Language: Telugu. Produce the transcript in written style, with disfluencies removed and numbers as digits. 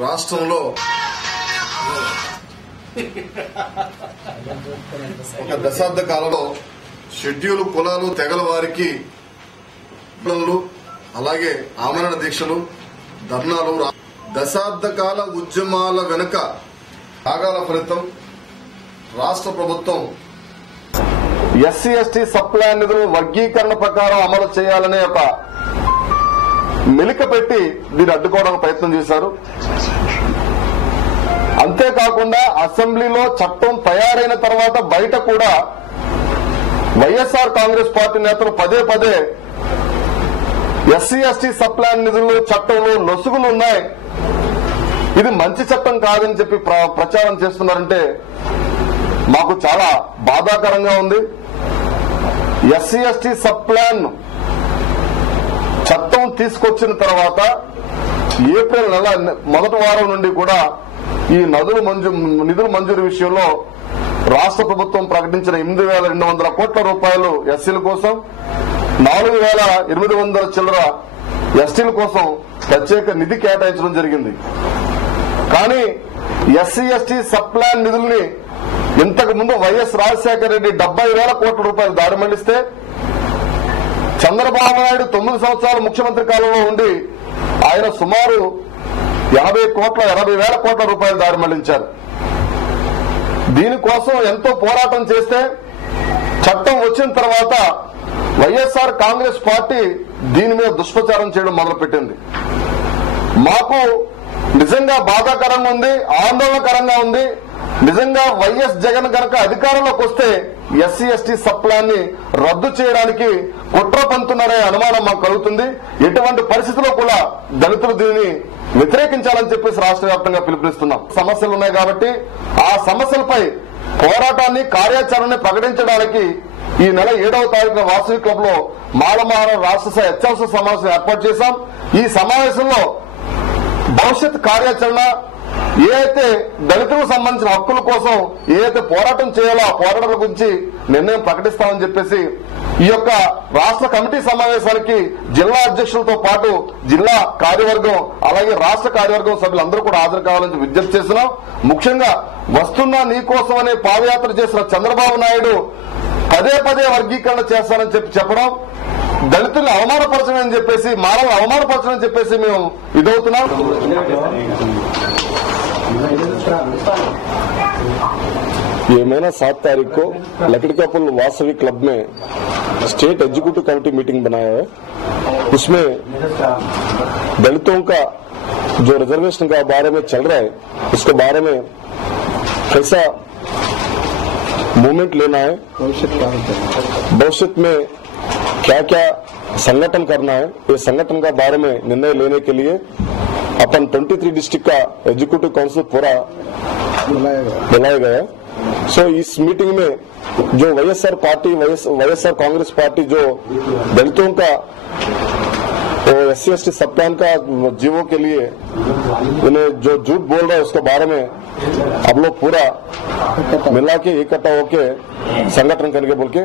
రాష్ట్రంలో ఒక దశాబ్ద కాలంలో షెడ్యూల్ కులాలు తెగల వారికి అలాగే ఆమరణ దీక్షలు ధర్నాలు దశాబ్ద కాల ఉద్యమాల వెనుక త్యాగాల ఫలితం రాష్ట్ర ప్రభుత్వం ఎస్సీ ఎస్టీ సప్లాన్ నిధులు వర్గీకరణ ప్రకారం అమలు చేయాలనే ఒక మెలిక పెట్టి దీన్ని అడ్డుకోవడానికి ప్రయత్నం చేశారు. అంతేకాకుండా అసెంబ్లీలో చట్టం తయారైన తర్వాత బయట కూడా వైఎస్ఆర్ కాంగ్రెస్ పార్టీ నేతలు పదే పదే ఎస్సీ ఎస్టీ సప్లాన్ నిధులు చట్టంలో లొసుగులు ఉన్నాయి, ఇది మంచి చట్టం కాదని చెప్పి ప్రచారం చేస్తున్నారంటే మాకు చాలా బాధాకరంగా ఉంది. ఎస్సీ ఎస్టీ సప్లాన్ చట్టం తీసుకొచ్చిన తర్వాత ఏప్రిల్ నెల మొదటి వారం నుండి కూడా ఈ నిధుల మంజూరు విషయంలో రాష్ట్ర ప్రభుత్వం ప్రకటించిన 8,200 కోట్ల రూపాయలు ఎస్సీల కోసం, 4,800 చిల్లర ఎస్టీల కోసం ప్రత్యేక నిధి కేటాయించడం జరిగింది. కానీ ఎస్సీ ఎస్టీ సప్లాన్ నిధుల్ని ఇంతకు ముందు వైఎస్ రాజశేఖర రెడ్డి 70,000 కోట్ల రూపాయలు దారి మళ్లిస్తే చంద్రబాబు నాయుడు 9 సంవత్సరాలు ముఖ్యమంత్రి కాలంలో ఉండి ఆయన సుమారు 80,000 కోట్ల రూపాయలు దారి మళ్లించారు. దీనికోసం ఎంతో పోరాటం చేస్తే చట్టం వచ్చిన తర్వాత వైఎస్ఆర్ కాంగ్రెస్ పార్టీ దీని మీద దుష్ప్రచారం చేయడం మొదలుపెట్టింది. మాకు నిజంగా బాధాకరంగా ఉంది, ఆందోళనకరంగా ఉంది. నిజంగా వైఎస్ జగన్ గనక అధికారంలోకి వస్తే ఎస్సీ ఎస్టీ సప్లాన్ని రద్దు చేయడానికి కుట్ర పంతున్నారనే అనుమానం మాకు కలుగుతుంది. ఎటువంటి పరిస్థితుల్లో కూడా దళితులు దీనిని వ్యతిరేకించాలని చెప్పేసి రాష్ట్ర వ్యాప్తంగా పిలుపునిస్తున్నాం. సమస్యలు ఉన్నాయి కాబట్టి ఆ సమస్యలపై పోరాటాన్ని కార్యాచరణని ప్రకటించడానికి ఈ నెల 7వ తారీఖున వాసవి క్లబ్ లో మాల మహానాడు రాష్ట్ర స్థాయి అత్యవసర సమావేశం ఏర్పాటు చేశాం. ఈ సమావేశంలో భవిష్యత్ కార్యాచరణ ఏదైతే దళితులకు సంబంధించిన హక్కుల కోసం ఏదైతే పోరాటం చేయాలో ఆ పోరాటాల గురించి నిర్ణయం ప్రకటిస్తామని చెప్పేసి ఈ యొక్క రాష్ట్ర కమిటీ సమావేశానికి జిల్లా అధ్యక్షులతో పాటు జిల్లా కార్యవర్గం అలాగే రాష్ట్ర కార్యవర్గం సభ్యులందరూ కూడా హాజరు కావాలని విజ్ఞప్తి చేస్తున్నాం. ముఖ్యంగా వస్తున్నా నీకోసం అనే పాదయాత్ర చేసిన చంద్రబాబు నాయుడు పదే పదే వర్గీకరణ చేస్తానని చెప్పడం దళితుల్ని అవమానపరచమని చెప్పేసి మానవులు అవమానపరచమని చెప్పేసి మేము ఇదవుతున్నాం. ये महीना 7 तारीख को लकड़िकापुल वासवी क्लब में स्टेट एग्जीक्यूटिव कमेटी मीटिंग बनाया है. उसमें दलितों का जो रिजर्वेशन का बारे में चल रहा है उसके बारे में कैसा मूवमेंट लेना है, भविष्य में क्या क्या संगठन करना है, ये संगठन का बारे में निर्णय लेने के लिए अपन 23 डिस्ट्रिक्ट का एग्जीक्यूटिव काउंसिल पूरा बुलाया गया है. सो इस मीटिंग में जो వైఎస్ఆర్ कांग्रेस पार्टी जो दलितों का एससी एसटी सप्लान का जीवों के लिए उन्हें जो झूठ बोल रहा है उसके बारे में अब लोग पूरा मिला के इकट्ठा होके संगठन करके बोल के